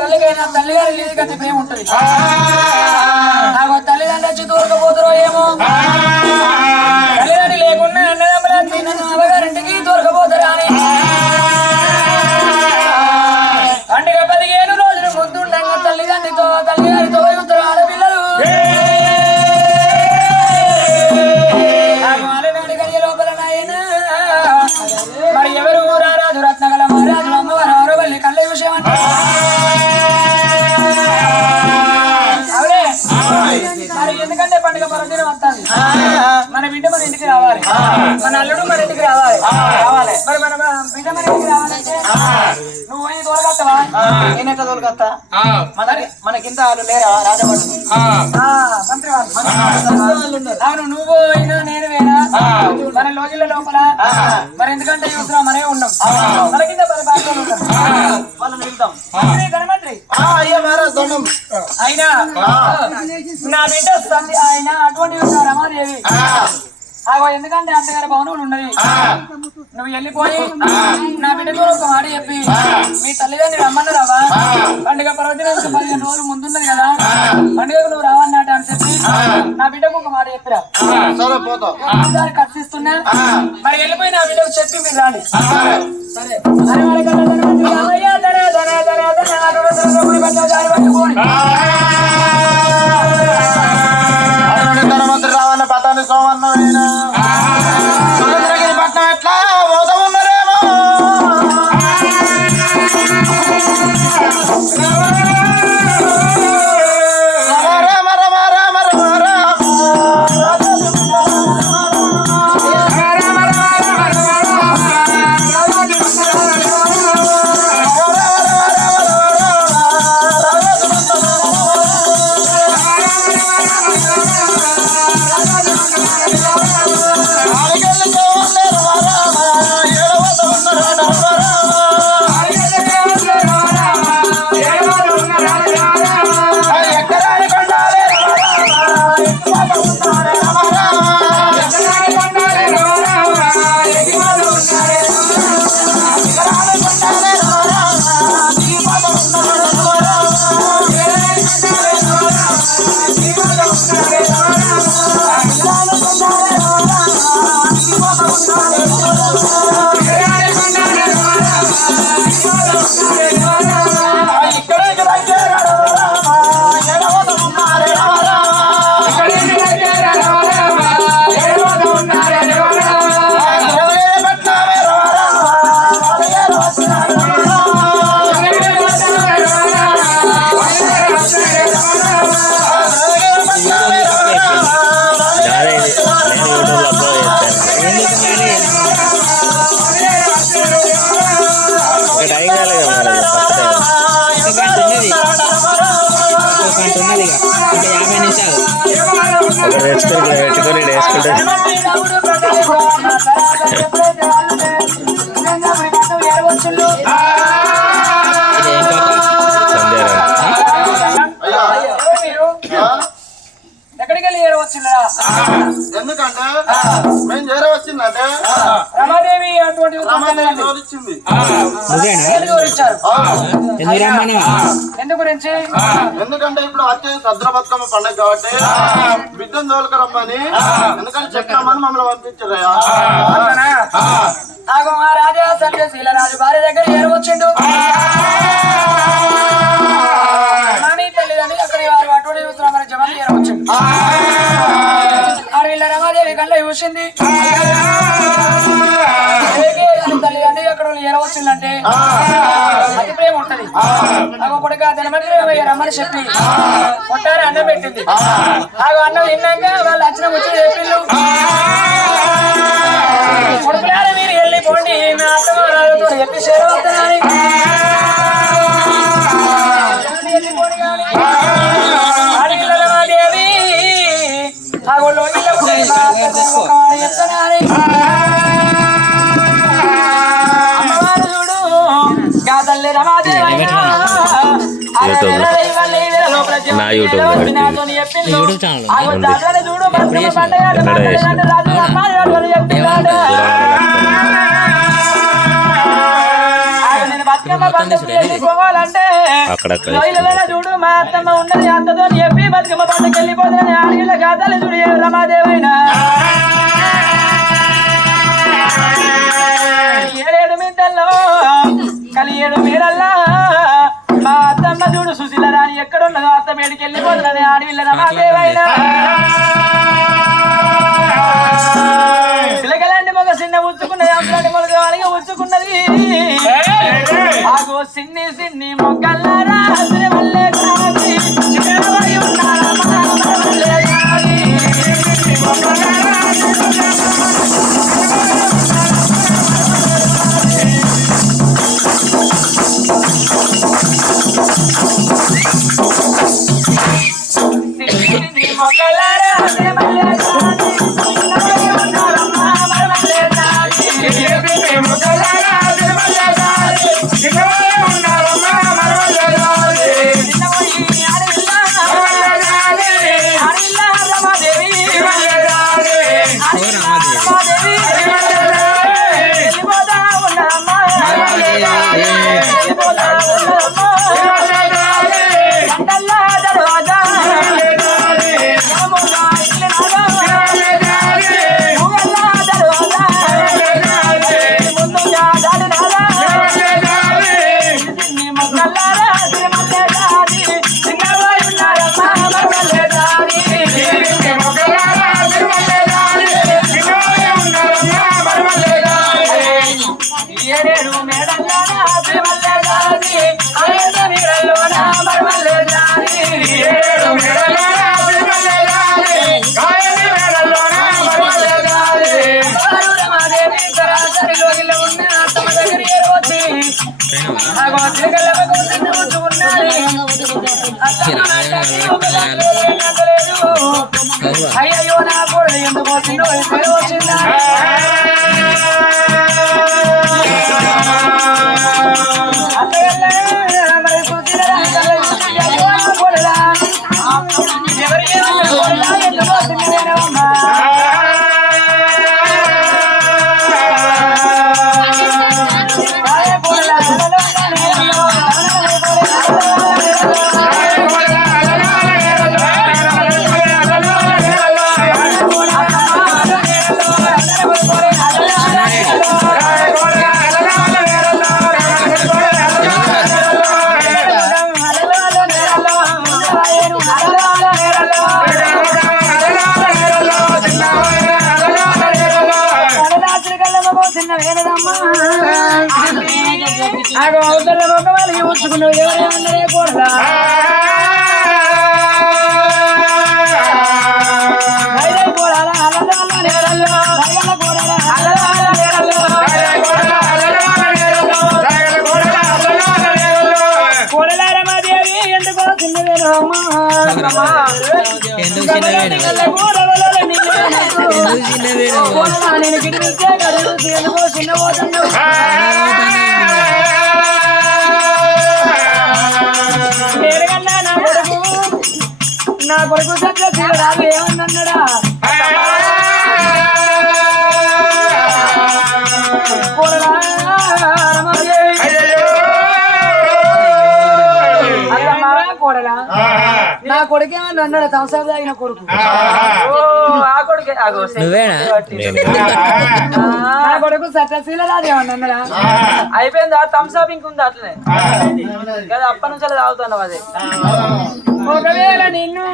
తల్లికైనా తల్లిగారి లేదు కంటే ప్రేమ ఉంటుంది. నాకు తల్లిదండ్రులు వచ్చి దూరకపోతారో ఏమో, తల్లిదండ్రులు లేకుండా అన్నదమ్ములు నన్ను అవ్వగారింటికి దూరకపోతారా అని పండుగ 15 రోజులు ముందుండగా తల్లిదండ్రితో తల్లిగారితో వయుతారు ఆడపిల్లలు. నాకు ఆలనాడు గడియ లోపల నాయన మరి ఎవరు రారాజు రత్నగల మహారాజు అమ్మవారు అవరవల్లి కళ్ళ విషయం అంటే అవునే. మరి ఎందుకంటే పండుగ పరదినం వస్తుంది, మన బిడ్డ మన ఇంటికి రావాలి, మన అల్లుడు మన ఇంటికి రావాలి. మరి మన బిడ్డ మన ఇంటికి రావాలంటే నువ్వు పోయి తోలగత్తవా? నేనెట్లా తోలుకొస్తా? మన కింద వాళ్ళు లేరా రాజభటులు? మంత్రి వాళ్ళు. అవును, నువ్వు అయినా నేను వేరా మన రోజుల లోపల. మరి ఎందుకంటే చూస్తున్నాం మనమే ఉన్నాం, మన కింద 10 బాధ్యతలు ఉంటాం. వాళ్ళని వెళ్తాం. ధనమంత్రి అయినా నా బిడ్డ వస్తుంది ఆయన అటువంటి రమాదేవి. ఎందుకంటే అత్తగారి భవనములు ఉన్నది. నువ్వు వెళ్ళిపోయి నా బిడ్డతో ఒక మాట చెప్పి మీ తల్లిదండ్రులు రమ్మన్నారావా? పండుగ పర్వదినానికి 15 రోజులు ముందున్నది కదా, పండుగకు నువ్వు రావన్నట అని చెప్పి నా బిడ్డకు ఒక మాట చెప్పిరా. ఖర్చిస్తున్నా మరి వెళ్ళిపోయి నా బిడ్డకు చెప్పి మీరు రాండి. సరే ధనవంతుడు రావన్న పతాన్ని సోమన్న సురేంద్రగిరి పట్నం ఎట్లా పోతా ఉన్నారేమో. ఎక్కడికి వెళ్ళి ఏడవచ్చిందా? ఎందుకంటే మేము చేరవచ్చిందంటే రమాదేవి అటువంటి ఎందు గురించి? ఎందుకంటే ఇప్పుడు వచ్చే సద్ర బతుకమ్మ పండుగ కాబట్టి బిడ్డను తోలుకరమ్మని ఎందుకంటే చెప్పామని మమ్మల్ని పంపించారయ్యా. నాకు మా రాజా సత్యశీల రాజు భార్య దగ్గర ఏడవచ్చిండు. కానీ తల్లిదండ్రులు అక్కడ వారు అటువంటి చూస్తున్నా జమాలు ఏడవచ్చిండు. వీళ్ళ రమాదేవి కల్లా చూసింది తల్లిదండ్రులు అక్కడ ఏడవచ్చిందంటే అతి ప్రేమ ఉంటది. నాకు కొడుక ధనమంత్రి రమ్మని చెప్పి కొట్టారు అన్నం పెట్టింది. నాకు అన్నం తిన్నాక వాళ్ళు వచ్చిన ముచ్చట చెప్పిండు. కొడుకులారా మీరు వెళ్ళిపోండి నా అత్తమారాలతో చెప్పి చేరవద్దని ఆడిపిల్ల రమాదేవి ఆ గొల్లో అమ్మవారు చూడు గా తల్లి రమాదేవి నా యూట్యూబ్ అత్తమ్మ పండుగ వెళ్ళిపోవాలంటే చూడు మా అత్తమ్మ ఉన్నది అంతతో చెప్పి బతుకమ్మ పండుగ వెళ్ళిపోతుందని ఆడపిల్ల గాథలు చూడు ఏ రమాదేవైనా ఏడేడు మిద్దల్లో కలియేడు మీరల్లా మా అత్తమ్మ చూడు సుశీల రాణి ఎక్కడున్నదో అత్త మేడికి వెళ్ళిపోతుందని ఆడపిల్ల రమాదేవైనా పిల్లగలాంటి మొగ చిన్న ఉచ్చుకున్నది అంతలాంటి మొగ అడిగి ఉచ్చుకున్నది ఆగో సిన్ని సిన్ని మొగ్గల్లారా వల్లే కాది చిన్నవారి ఉన్నారా వల్లే కాది సిన్ని మొగ్గల్లారా వల్లే కాది అయ్యో నా కూడా ఎందుకు వచ్చిందో వచ్చిందా వచ్చుకున్నావు ఎవరేమన్నారే కూడా కోడలారమాదేవి ఎందుకో నేను గిడిస్తే ఎందుకో చిన్నపోతున్నావు నా కొడుకు సత్య రాదు ఏమన్నాడా నా కొడుకు ఏమన్నా అన్నాడు సంసారం తాగిన కొడుకు ఆ కొడుకే నా కొడుకు సత్యశీల రాదు ఏమన్నా అన్నాడా అయిపోయిందా థమ్స్అప్ ఇంకుందా అట్లనే కదా అప్పటి నుంచి అలా తాగుతున్నావు అదే ఒకవేళ నిన్ను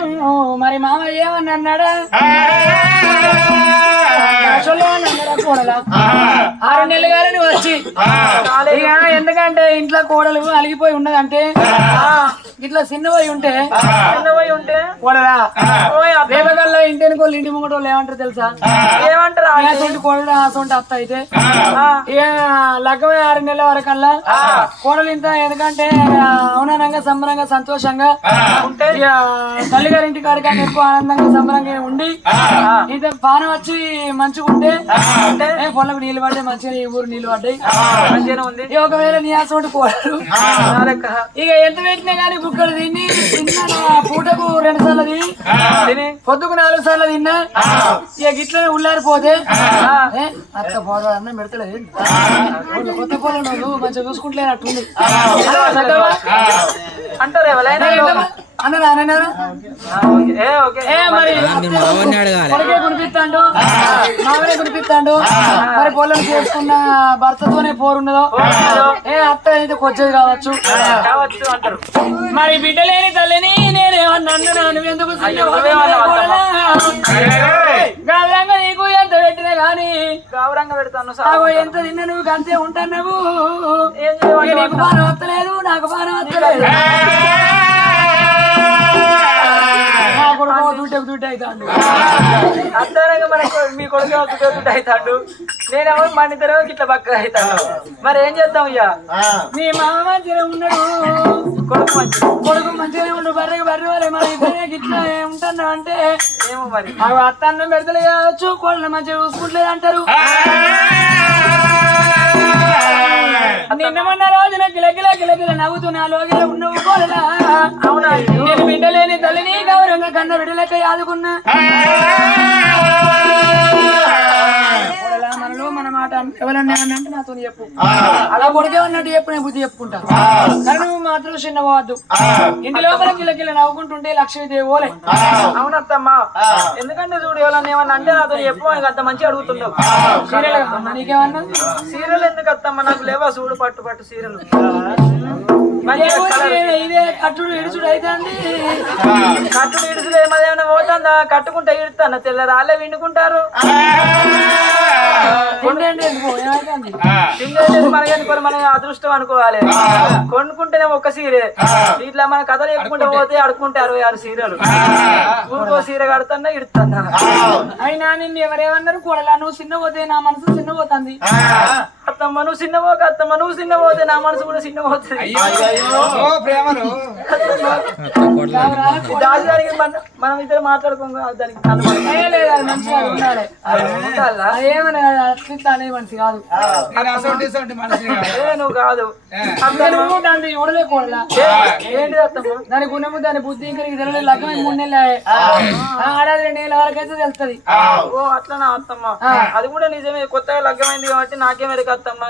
మరి మామ ఏమన్నా అన్నాడా కోడలా 6 నెలలు గాలని వచ్చి ఇక ఎందుకంటే ఇంట్లో కోడలు అలిగిపోయి ఉన్నదంటే ఇట్లా చిన్నపోయి ఉంటే కోడలా రేపగల్లా ఇంటి అనుకోళ్ళు ఇంటి ముంగట వాళ్ళు ఏమంటారు తెలుసా ఏమంటారు అసొంటి కోడలు అసొంటి అత్త అయితే ఇక లగ్గమే 6 నెలల వరకల్లా కోడలు ఇంత ఎందుకంటే అవునానంగా సంబరంగా సంతోషంగా తల్లిగారింటి కాడికి ఎక్కువ ఆనందంగా సంబరంగా ఉండి ఇంత పానం వచ్చి మంచిగా ఉంటే పొలకు నీళ్ళు పడ్డాయి మంచిగా ఈ ఊరు నీళ్ళు పడ్డాయి మంచిగానే ఉంది. ఒకవేళ నీ ఆసోటి కోడలు ఇక ఎంత పెట్టినా కానీ బుక్కలు తిని తిన్నా పూటకు 2 సార్లు తిని పొద్దుకు 4 సార్లు తిన్నా ఇక గిట్లనే ఉల్లారిపోతే అత్త పోదా అన్న పెడతలేదు కొత్త పొలం మంచిగా చూసుకుంటలేనట్టుంది అంటారు ఎవరైనా అన్నారా అన్నారా మరి కొడుకే కునిపిస్తాడు మామనే కునిపిస్తాడు మరి పొలం చేసుకున్న భర్తతోనే పోరున్నదో అత్త అయితే కొచ్చేది కావచ్చు అంటారు. మరి బిడ్డ లేని తల్లిని నేనేమన్నా నువ్వెందుకు గౌరంగా నీకు ఎంత పెట్టినా గాని గౌరంగా పెడతాను ఎంత తిన్నా నువ్వు అంతే ఉంటావు నీకు బాగా వస్తలేదు నాకు బాగా వస్తలేదు అంతరంగా మనకు మీ కొడుకు దుడ్డు అవుతాడు నేనేమో మన ఇద్దరు ఇట్లా పక్క అవుతాడు మరి ఏం చేద్దాం ఇక మీ మామ మంచిగా ఉన్నాడు కొడుకు మంచిగానే ఉండు బర్రెకి బర్రె వాళ్ళే మన ఇద్దరే గిట్లా ఉంటాను అంటే ఏమో మరి అత్త అన్నం పెడతలే కావచ్చు కోళ్ళని మంచిగా చూసుకుంటలేదు అంటారు నిన్నమన్న రోజున గిలగిల గిలగిల నవ్వుతూ నా లోగిల ఉన్నవు కోళ్ళ అవునా నేను బిడ్డలేని తల్లిని గౌరవంగా కన్న బిడ్డలెక్క యాదుకున్నా మనలో మన మాట ఎవరన్నా అంటే నాతో చెప్పు అలా కొడుకేమన్నట్టు చెప్పు నేను బుద్ధి చెప్పుకుంటా కానీ నువ్వు మాత్రం చిన్న పోవద్దు ఇంటి లోపల గిలగిల నవ్వుకుంటుంటే లక్ష్మీదేవి ఓలే అవునత్తమ్మా ఎందుకంటే చూడు ఎవరన్నా ఏమన్నా అంటే నాతో చెప్పు అంత మంచిగా అడుగుతున్నావు సీరియల్ నీకేమన్నా సీరియల్ ఎందుకు అత్తమ్మా నాకు లేవా చూడు పట్టు పట్టు సీరియల్ ఇదే కట్టుడు ఇడుచుడు అయితే కట్టుడు ఇడుచుడు ఏమదేమైనా పోతుందా కట్టుకుంటే ఇడుతాను తెల్ల రాళ్ళే విండుకుంటారు మన అదృష్టం అనుకోవాలి కొనుక్కుంటేనే ఒక్క సీరే ఇట్లా మన కథలు చెప్పుకుంటే పోతే అడుకుంటే 66 సీరలు ఊరికో సీర కడుతున్నా ఇడుతున్నా అయినా నిన్ను ఎవరేమన్నారు కూడలా నువ్వు చిన్న పోతే నా మనసు చిన్న పోతుంది అత్తమ్మ నువ్వు చిన్న పోక అత్తమ్మ నువ్వు చిన్న పోతే నా మనసు కూడా చిన్న పోతుంది దానికి మనం ఇద్దరు మాట్లాడుకోం దానికి మంచిగా ఉండాలి ఏమన్నా అనే మనిషి కాదు నువ్వు కాదు దాన్ని చూడలే కూడలా ఏంటి అత్తమ్మ దాని గుణము దాని బుద్ధి ఇంకా తెలియదు లగ్గం 3 నెలలు ఆడాది 2 నెలల వరకు అయితే తెలుస్తుంది ఓ అట్లా నా అత్తమ్మ అది కూడా నిజమే కొత్తగా లగ్గమైంది కాబట్టి నాకేం ఎరక అత్తమ్మ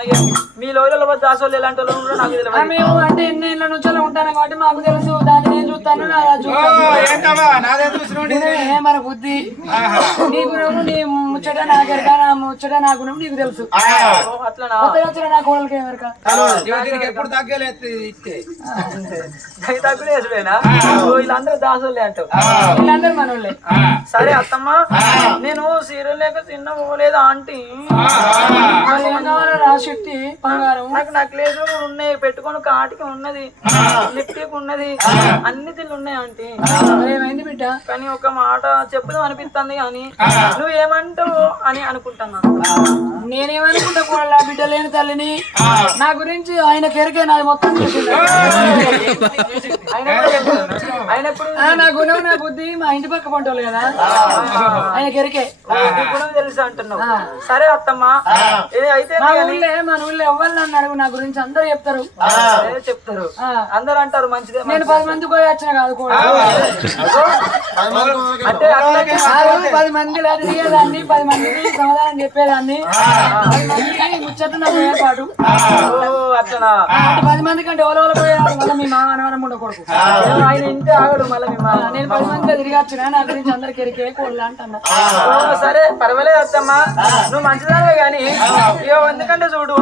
మీ లోయల దాసోళ్ళు ఎలాంటి వాళ్ళు కూడా నాకు తెలియదు మేము అంటే 2 ఏళ్ళ నుంచి ఉంటాను కాబట్టి మాకు తెలుసు దాన్ని నేను చూస్తాను మన బుద్ధి నీ గుణము నీ ముచ్చట నాకెరక నా ముచ్చట నా గుణం నీకు తెలుసు అట్లా వచ్చిన నా కోడలకి ఏమరక ఎప్పుడు తగ్గలేదు తగ్గులేసులేనా వీళ్ళందరూ దాసోళ్ళే అంటావు వీళ్ళందరూ మనోళ్ళే సరే అత్తమ్మ నేను సీరియల్ లేక తిన్న పోలేదా ఆంటీ రాశెట్టి బంగారం నాకు నక్లేస్ ఉన్నాయి పెట్టుకొని కాటికి ఉన్నది లిప్టిక్ ఉన్నది అన్ని తిల్లు ఉన్నాయి ఆంటీ ఏమైంది బిడ్డ కానీ ఒక మాట చెప్పుదాం అనిపిస్తుంది కానీ నువ్వేమంటావు అని అనుకుంటున్నాను నేనేమనుకుంటా కూడా బిడ్డ లేని తల్లిని నా గురించి ఆయన కెరకే నాది మొత్తం నా గుణం నా బుద్ధి మా ఇంటి పక్క పంటోళ్ళు కదా ఆయన కెరకే గుణం తెలుసు అంటున్నావు సరే అత్తమ్మ అయితే మన ఊళ్ళో ఎవరు నన్ను అడుగు నా గురించి అందరూ చెప్తారు చెప్తారు అందరు అంటారు మంచిదే నేను 10 మంది పోయి వచ్చిన కాదు కూడా అంటే 10 మంది లేదు తిరిగేదాన్ని 10 మందికి సమాధానం చెప్పేదాన్ని 10 మందికి ముచ్చట నాకు ఏర్పాటు అట్లనా 10 మంది కంటే ఎవరెవరు పోయారు మళ్ళీ మీ మామ అనవరం ఉండకూడదు ఆయన ఇంటే ఆగడు మళ్ళీ మీ మామ నేను 10 మందిలో తిరిగి వచ్చిన నా గురించి అందరికి ఎరికే కోళ్ళు అంటున్నా సరే పర్వాలేదు అత్తమ్మా నువ్వు మంచిదానే గాని ఇక ఎందుకంటే చూడు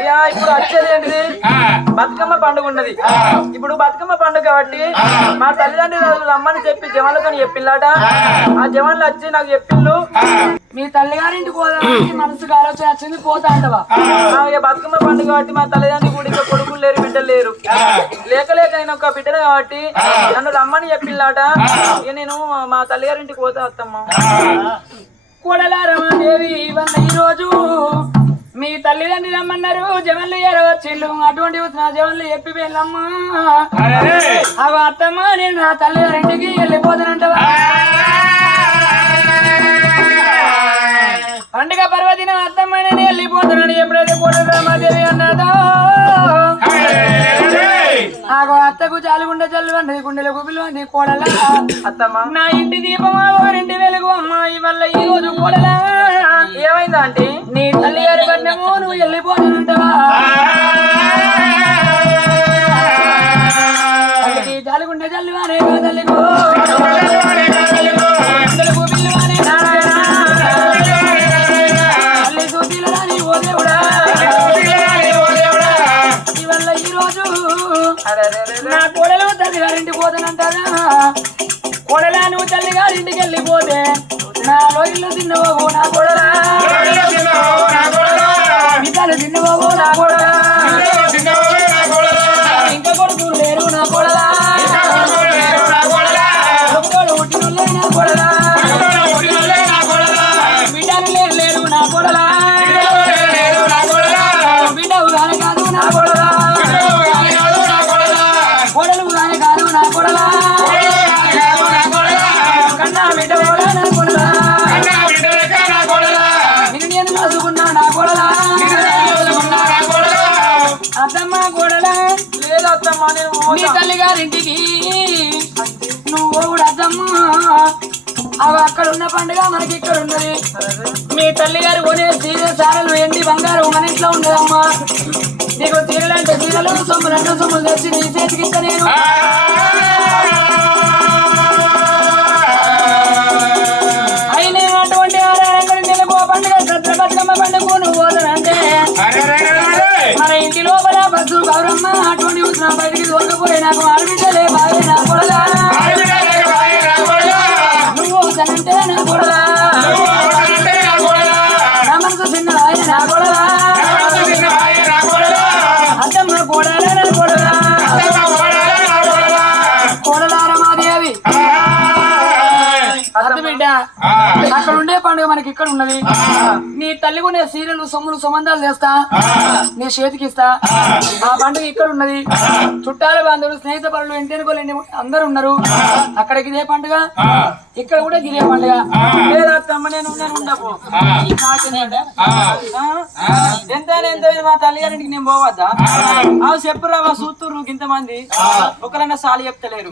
ఇక ఇప్పుడు వచ్చేది ఏంటిది బతుకమ్మ పండుగ ఉన్నది ఇప్పుడు బతుకమ్మ పండుగ కాబట్టి మా తల్లిదండ్రులు రమ్మని చెప్పి జవాన్లతో చెప్పిల్లాట ఆ జవాన్లు వచ్చి నాకు చెప్పిండు మీ తల్లిగారింటికి పోదానికి మనసుకు ఆలోచన వచ్చింది పోతా అంటవా బతుకమ్మ పండుగ కాబట్టి మా తల్లిదండ్రులు కూడా ఇంకా కొడుకులు లేరు బిడ్డలు లేరు లేక నేను ఒక బిడ్డను కాబట్టి నన్ను రమ్మని చెప్పిల్లాట ఇక నేను మా తల్లిగారింటికి పోతా అత్తమ్మ కోడలారమాదేవి ఇవన్న ఈ రోజు మీ తల్లిదండ్రులు రమ్మన్నారు జవన్లు ఎరవచ్చిళ్ళు అటువంటి నా జవన్లు చెప్పి వెళ్ళమ్మా అవి అత్తమ్మ నేను నా తల్లిగారింటికి వెళ్ళిపోతానంటవా పండుగ పర్వదినం అత్తమ్మైన వెళ్ళిపోతున్నాను ఎప్పుడైతే కోడలు రామాదేవి అన్నదో ఆగో అత్తకు చాలుగుండె చల్లు అన్నది గుండెలకు పిలువని కోడల అత్తమ్మ నా ఇంటి దీపం వారింటి వెలుగు అమ్మాయి వల్ల ఈ రోజు కోడలా ఏమైందా ఆంటీ నీ తల్లి గారి కన్నము నువ్వు వెళ్ళిపోతానంటవా తల్లికి చాలుగుండె చల్లు అనే తల్లికు గుండెలకు పిలువని తల్లి సూచీలని ఓ దేవుడా ఇవల్ల ఈ రోజు నా కోడలు తల్లి గారింటికి పోతానంటారా కోడలా నువ్వు తల్లి గారింటికి వెళ్ళిపోతే నాలో ఇల్లు తిన్నవావు నా కోడలా మిగతాలు తిన్నవావు నా కోడలా ఇంకా కొడుకులు లేరు నా కోడలా కొడుకోడు పుట్టినోళ్ళే నా కోడలా బిడ్డలు లేరు నా కోడలా బిడ్డవు గానే కాదు నా కోడలా కోడలు గానే కాదు నా కోడలా కన్నా బిడ్డ నా కోడలా నిన్ను నేను రాసుకున్నా నా కోడలా అత్తమ్మ కోడలా లేదు అత్తమ్మ నేను నీ తల్లి గారింటికి నువ్వు కూడా అత్తమ్మ అవి అక్కడ ఉన్న పండుగ మనకి ఇక్కడ ఉన్నది మీ తల్లి గారు కొనే చీర సారలు ఎండి బంగారం మన ఇంట్లో ఉండదమ్మా నీకు చీరలు అంటే చీరలు సొమ్ములు అంటే సొమ్ములు తెచ్చి నీ చేతికి ఇస్తా నేను అయినా అటువంటి ఆరాధన నిలబో పండుగ సత్ర బతుకమ్మ పండుగ నువ్వు పోతానంటే మన ఇంటి లోపల బస్సు గౌరమ్మ అటువంటి ఉత్సవం బయటికి దొరకపోయి నాకు ఆడబిడ్డలే బాగా నా కొడలా నువ్వు అవుతానంటే నా కొడలా నా మనసు చిన్న ఆయన నా కొడలా అత్తమ్మ కోడలా నా కొడలా కోడలా రమాదేవి అత్త బిడ్డ అక్కడ ఉండే పండుగ మనకి ఇక్కడ ఉన్నది నీ తల్లి కొనే సీరియలు సొమ్ములు సంబంధాలు చేస్తా నీ చేతికి ఇస్తా ఆ పండుగ ఇక్కడ ఉన్నది చుట్టాల బాంధవులు స్నేహిత పనులు ఇంటెనుకోలేండి అందరు ఉన్నారు అక్కడికి ఇదే పండుగ ఇక్కడ కూడా ఇదే పండుగ లేదా అత్తమ్మ నేను ఉండకు ఎంత మా తల్లిగారింటికి నేను పోవద్దా అవి చెప్పురా సూత్తూరు ఇంతమంది ఒకరన్నా సాలి చెప్తలేరు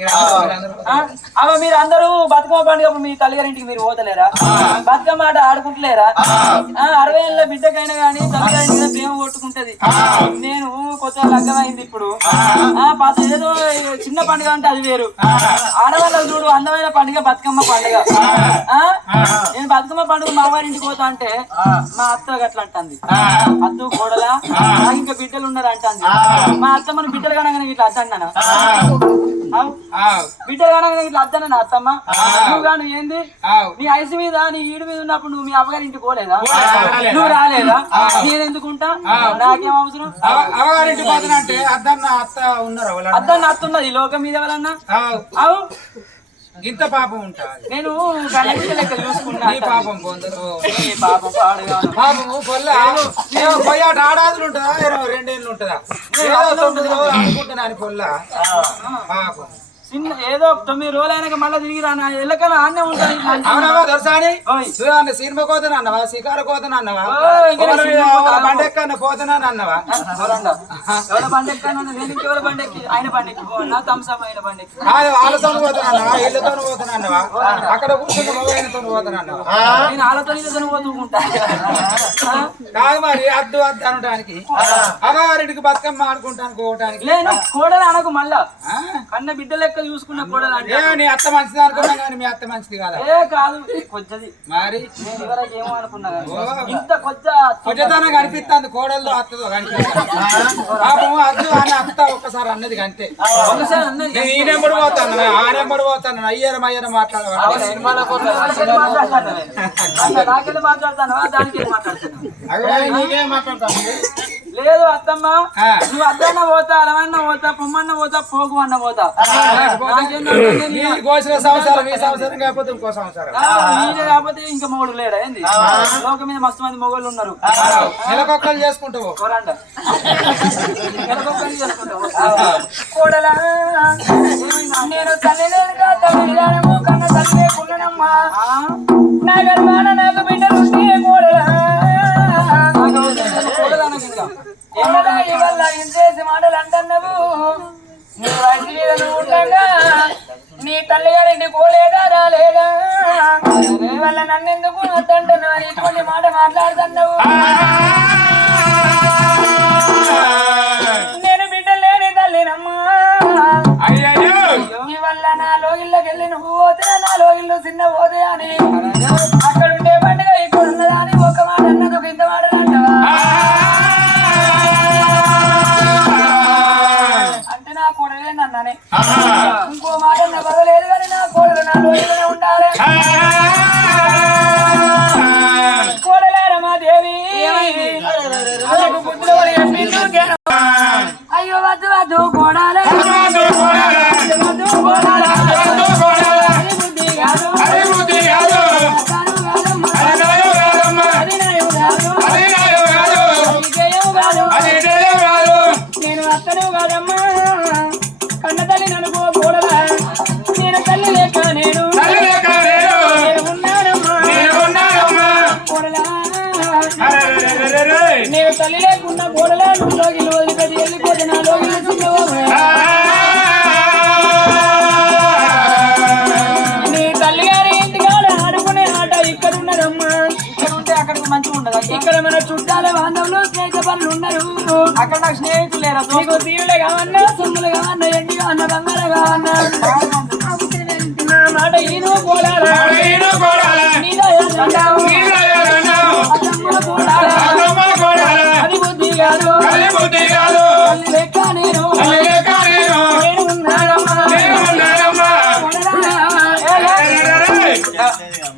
అవి మీరు అందరూ బతుకమ్మ పండుగ మీ తల్లిగారింటికి మీరు పోతలేరా బతుకమ్మ ఆట ఆడుకుంటలేరా 60 ఏళ్ళ బిడ్డకైనా గానీ తల్లిగారింటి ప్రేమ కొట్టుకుంటది నేను కొత్త లగ్గమైంది ఇప్పుడు ఏదో చిన్న పండుగ అంటే అది వేరు ఆడవాళ్ళకు చూడు అందమైన పండుగ బతుకమ్మ పండుగ నేను బతుకమ్మ పండుగ మా వారింటికి పోతా అంటే మా అత్త గట్లా అంటుంది అత్తు కోడలా ఇంకా బిడ్డలు ఉన్నారు అంటుంది మా అత్త మన బిడ్డలు కనగానే ఇట్లా అద్దన్నానా బిడ్డలు కనగానే ఇట్లా అద్దన్నా అత్తమ్మ నువ్వు కానీ ఏంది నీ ఐసు మీద నీ ఈడు మీద ఉన్నప్పుడు నువ్వు మీ అవ్వగారింటికి పోలేదా నువ్వు రాలేదా నేను ఎందుకుంటా నాకేం అవసరం అవగారింటి పోతానంటే అద్దన్న అత్త ఉన్నారు అద్దన్న అత్త ఉన్నది లోకం మీద ఎవరన్నా అవు ఇంత పాపం ఉంటా నేను లెక్క చూసుకున్నా పాపం పొందరు పాపం పాడుగాను పాపము పొల్ల పోయాట ఆడాదులు ఉంటుందా 2 ఏళ్ళు ఉంటుందా అనుకుంటున్నా అని పొల్ల పాపం చిన్న ఏదో 9 రోజులు అయినాక మళ్ళీ తిరిగి రానా ఎల్లకల్లా ఆన్నే ఉంటుంది అవునవా దర్శాని సినిమా కోతను అన్నవా షికారు కోతను అన్నవా బండెక్కన్న పోతున్నాను అన్నవా ఎవరి బండెక్కాను నేను ఇంకెవరి బండెక్కి ఆయన బండెక్కి పోనా తంసప్ అయిన బండెక్కి వాళ్ళతో పోతున్నావా ఇళ్ళతో పోతున్నాన్నవా అక్కడ కూర్చున్న మగైనతో పోతున్నాన్నవా నేను వాళ్ళతో ఇళ్ళతో పోతుకుంటా కాదు మరి అద్దు అద్దు అనడానికి అమ్మవారింటికి బతుకమ్మ ఆడుకుంటాను పోవటానికి నేను కోడలు అనకు మళ్ళా కన్న బిడ్డ లెక్క చూసుకున్న కోడలు అంటే నీ అత్త మంచిది అనుకున్నా కానీ మీ అత్త మంచిది కాదా ఏ కాదు కొద్ది మరి నేను ఇవరకు ఏమో అనుకున్నా ఇంత కొద్దితనం కనిపిస్తుంది కోడలతో అత్తతో కనిపిస్తుంది పాపం అద్దు అని అత్త ఒక్కసారి అన్నది అంతే ఒకసారి అన్నది నేను ఈ నెంబర్ పోతాను ఆ నెంబర్ పోతాను అయ్యారం మాట్లాడవాలి నాకెళ్ళి మాట్లాడతాను దానికి నీకేం మాట్లాడతాను లేదు అత్తమ్మ నువ్వు అద్దన్న పోతా అలవన్న పోతా పొమ్మన్న పోతా పోగు అన్న పోతా సంవత్సరం ఈ సంవత్సరం కాకపోతే ఇంకో సంవత్సరం నీదే కాకపోతే ఇంకా మొగుడు లేడా ఏంది లోకం మీద మస్తు మంది మొగోళ్ళు ఉన్నారు నెలకొక్కలు చేసుకుంటావు నెలకొక్కలు చేసుకుంటావు కోడలా నేను తల్లిలేనుగా తల్లిదానము కన్న తల్లి కున్ననమ్మా నా గర్భాన నాకు బిడ్డలు కోడలా తల్లి గారింటి పోలేదా రాలేదా వాళ్ళ నన్నెందుకు వద్దంటున్నా ఇటువంటి మాట మాట్లాడుతున్నావు నేను బిడ్డ లేని తల్లినమ్మా ఇవల్ల నా లోగిళ్ళకెళ్ళి నువ్వు పోతే నా లోగిళ్ళు చిన్న పోతే అని అక్కడ ఉండే పండుగ ఇక్కడ ఉన్నదా అని ఒక మాట అన్నది ఒక ఇంత మాట అంటవా అంటే నా కోడలే నన్ననే ఇంకో మాట అన్న పర్వాలేదు కానీ నా కోడలు నా లోగిలోనే ఉండాలి కోడలారమాదేవి అయ్యో వద్దు వద్దు కోడాలే నేను అత్తను కాదమ్మా కన్న తల్లి ననుకో కోడలా నేను తల్లి లేక నేను ఉన్నానమ్మా కోడలా నేను తల్లి లేకున్నా కోడలా నువ్వు లోగిలు వదిలిపెట్టి వెళ్ళిపోతే నా లోగిలు నీ తల్లి గారి ఇంటికాడ ఆడుకునే ఆట ఇక్కడ ఉన్నదమ్మా ఇక్కడ ఉంటే అక్కడికి మంచిగా ఉండదు ఇక్కడ మన చుట్టాల బాంధవులు స్నేహిత పనులు ఉన్నారు అక్కడ నాకు స్నేహితులు లేరు నీకు తీవులే కావన్నా సొమ్ములు కావన్నా ఎండి కావన్నా బంగారం కావన్నా నా మాట ఈను పోలారా అది బుద్ధి కాదు లెక్క నేను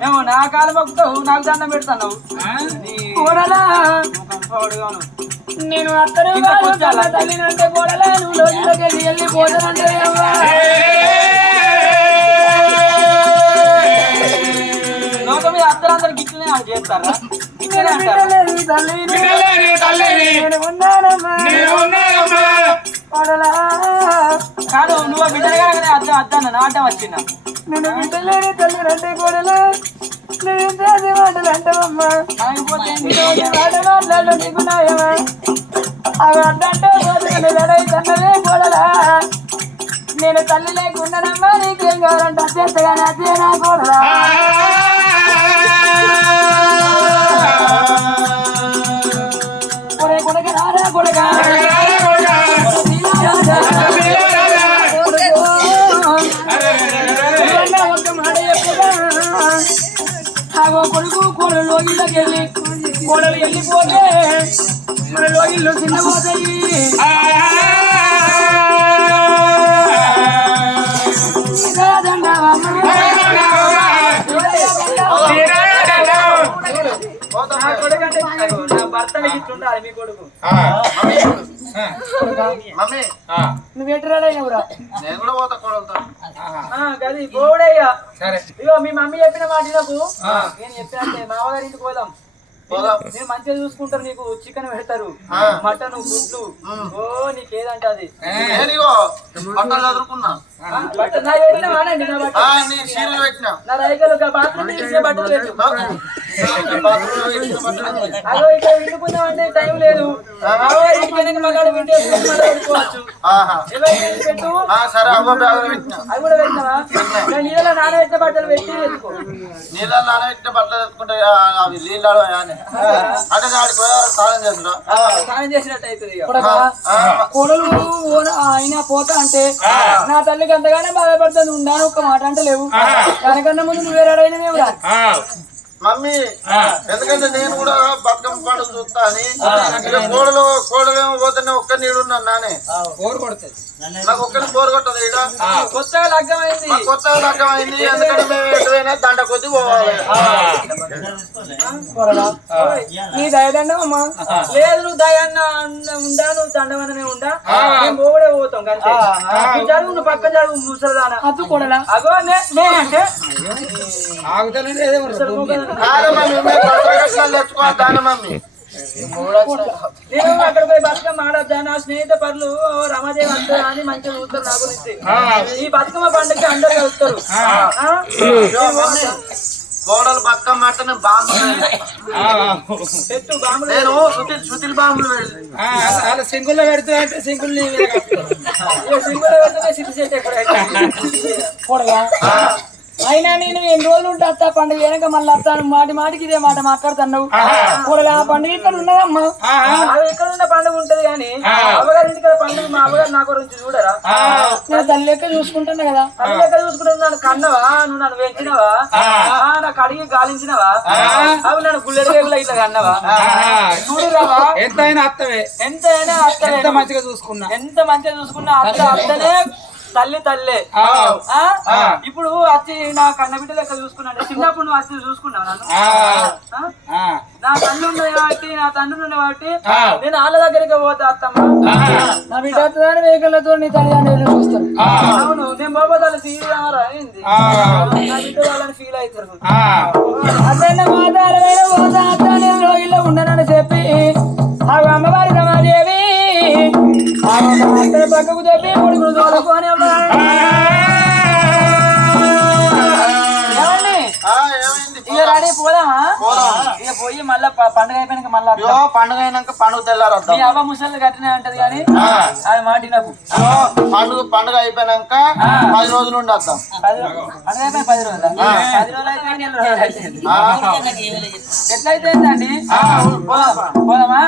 ఏమో నా కాలు మొక్కుతావు నాకు దండం పెడతాను నేను అత్తను తల్లినంటే కోడలా నువ్వు రోజులకి వెళ్ళిపోతానంటే లోకం మీద అత్తలందరూ గిట్లనే చేస్తారా గిట్లనే అంటారు కాదు నువ్వు బిడ్డగా అద్దం అద్దన్న నాటం వచ్చిందా నేను బిడ్డలేని తల్లినంటే కోడలా నువ్వు చేసే మాటలు అంటావమ్మా మాట మాట్లాడలు నీకు నాయమా అవి అడ్డంటే లడైతన్నదే కోడలా నేను తల్లి లేకున్నానమ్మా నీకేం కావాలంటే అత్యంతగానే అదే నా కోడలా కొడక రారా కొడక కొడుకు కోడలు లోగిళ్ళకి వెళ్ళి కోడలు వెళ్ళిపోతే మన లోగిళ్ళు చిన్నపోతాయి ఇట్లుండాలి మీ కొడుకు మమ్మీ నువ్వు ఎటురాడైనవురా నేను కూడా పోతా కోడలతో గది పోడయ్యా సరే ఇగో మీ మమ్మీ చెప్పిన మాట నాకు నేను చెప్పినట్టే మామగారి ఇంటికి పోదాం నేను మంచిగా చూసుకుంటారు నీకు చికెన్ పెడతారు మటన్ గుడ్లు ఓ నీకేదంటే అది బట్టలు చదువుకున్నా నా రైకలు బాత్రూమ్ బట్టలు పెట్టు అదో ఇక్కడ వింటుకుందాం అంటే టైం లేదు మగాడు వింటేసుకోవచ్చు పెట్టు అవి కూడా పెట్టినావా నీళ్ళలో నానబెట్టిన బట్టలు పెట్టి వేసుకో నీళ్ళ నానబెట్టిన బట్టలు వేసుకుంటే అవి నీళ్ళు అంటే స్నానం చేసినట్టు అవుతుంది కోడలు అయినా పోతా అంటే నా తల్లికి అంతగానే బాధపడుతుంది ఉండాలని ఒక మాట అంటే లేవు దానికన్నా ముందు నువ్వు వేరాడైనా మమ్మీ ఎందుకంటే నేను కూడా బతుకమ్మ పండుగ చూస్తా అని కోడలేమో పోతేనే ఒక్క నీడున్నాను నానే బోర్ కొడుతుంది నాకు ఒక్కరి బోర్ కొట్టదు ఇక కొత్తగా లగ్గమైంది ఎందుకంటే మేము ఎటువైనా దండ కొద్ది పోవాలి నీ దయదండమ్మా లేదు నువ్వు దయన్న ఉండా నువ్వు దండమనే ఉండా మేము పోవడే పోతాం కంటే జరుగు నువ్వు పక్క జరుగు ముసలిదానా అతు కొడలా అగో నేనంటే ఆగుతానే లేదే తెచ్చుకోవాలి మమ్మీ నేను అక్కడ పోయి బతుకమ్మ ఆడద్దా నా స్నేహిత పనులు రమాదేవి వస్తారు అని మంచిగా చూస్తారు నా గురించి ఈ బతుకమ్మ పండుగకి అందరు కలుస్తారు కోడలు బతుకమ్మ అంటే నేను బాంబులు పెట్టు బాంబులు నేను శృతిల్ బాంబులు అలా సింగుల్లో పెడుతూ అంటే సింగుల్ సింగులు పెడితే సిటీ సెట్ కూడగా అయినా నేను ఎన్ని రోజులు ఉంటే అత్త పండుగ వెనక మళ్ళీ అత్తాను మాటి మాటికి ఇదే మాట మాట్లాడుతున్నావు కూడగా ఆ పండుగ ఇక్కడ ఉన్నదమ్మా అవి ఎక్కడ ఉన్న పండుగ ఉంటది కానీ అవ్వగారి ఇంటికి పండుగ మా అవ్వగారు నా గురించి చూడరా నేను తల్లి లెక్క చూసుకుంటున్నా కదా తల్లి ఎక్కడ చూసుకుంటే నన్ను కన్నవా నువ్వు నన్ను పెంచినవా నాకు అడిగి గాలించినవా అవి నన్ను గుళ్ళెడు వేగులా ఇట్లా కన్నవా చూడురావా ఎంతైనా అత్తవే ఎంతైనా అత్తనే ఎంత మంచిగా చూసుకున్నా ఎంత మంచిగా చూసుకున్నా అత్తనే తల్లి తల్లే ఇప్పుడు వచ్చి నా కన్న బిడ్డ లెక్క చూసుకున్నాడు చిన్నప్పుడు నువ్వు వచ్చి చూసుకున్నావు నన్ను నా తల్లి ఉన్నది కాబట్టి నా తండ్రి ఉన్నది కాబట్టి నేను వాళ్ళ దగ్గరికి పోతా అత్తమ్మ నా బిడ్డ వేగలతో నీ తల్లిదండ్రులు చూస్తారు అవును నేను బాబా ఫీల్ అయింది నా బిడ్డ వాళ్ళని ఫీల్ అవుతారు అతన్న మాతారమైన పోతా అత్త నేను రోజుల్లో ఉండనని చెప్పి ఆ అమ్మవారి రమాదేవి పక్కకు చెప్పి కొడుకులు తోలుకొని ఇక రెడీ పోదామా ఇక పోయి మళ్ళా పండుగ అయిపోయినాక మళ్ళా పండుగ అయినాక పండుగ తెల్లారొద్దాం మీ అవ్వ ముసలి కట్టిన అంటది కానీ అది మాట నాకు పండుగ అయిపోయినాక 10 రోజులు ఉండి వద్దాం పండుగ అయిపోయి 10 రోజులు 10 రోజులు అయితే 10 రోజులు అయితే ఎట్లయితే అండి పోదామా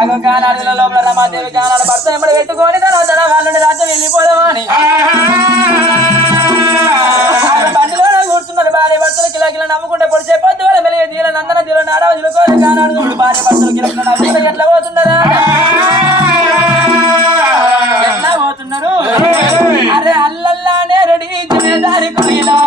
అగో గానాడుల లోపల రమాదేవి గానాడు భర్త ఎప్పుడు పెట్టుకొని తన వాళ్ళని రాజ్యం వెళ్ళిపోదామా అని బండిలో కూర్చున్నారు భార్య భర్తలు కిలకిల నమ్ముకుంటే పొడి చెప్పొద్దు వాళ్ళ మెలిగే దీల నందన దీల నాడవ దిలుకోని గానాడు భార్య భర్తలు కిలకిల నమ్ముకుంటే ఎట్లా పోతున్నారా ఎట్లా పోతున్నారు అరే అల్లల్లానే రెడీ దారి కొయ్యలా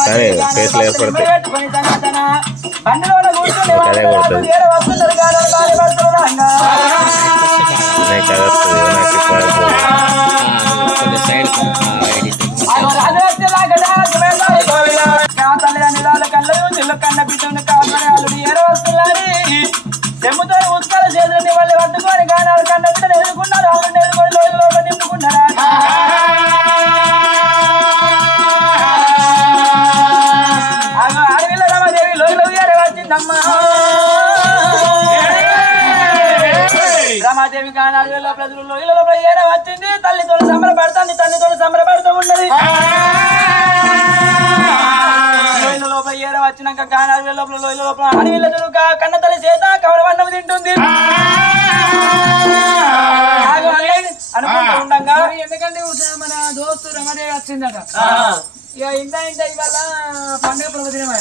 కానీ ఫేస్లో ఏర్పడతాయి బండిలో కూర్చొని అదే కొడుతుంది వస్తున్నారు గానాలు భార్య భర్తలు రాంగా నాకు కన్న బిడ్డను కాపాడు ఏరో వస్తున్నారు చెమ్ముతో ఉత్కల చేతులని వాళ్ళు పట్టుకొని గానాలు కన్న బిడ్డను ఎదుర్కొన్నారు వాళ్ళని ఎదుర్కొని లోపల నింపుకున్నారా అడవిలో రమాదేవి లోయలో వచ్చిందమ్మా రమాదేవి గానాలు ప్రజలు లోయల లోపల ఏర వచ్చింది తల్లితో సంబరపడుతుంది తల్లితో సంబరపడుతూ ఉన్నది లోపల ఏర వచ్చినాక గానాల లోపల లోయల లోపల అడవిలో కన్న తల్లి చేత కవరవన్నం తింటుంది అనుకుంటూ ఉండగా ఎందుకంటే మన దోస్తు రమాదేవి వచ్చిందట ఇక ఇంత ఇవాళ పండుగ ప్రభుత్వమే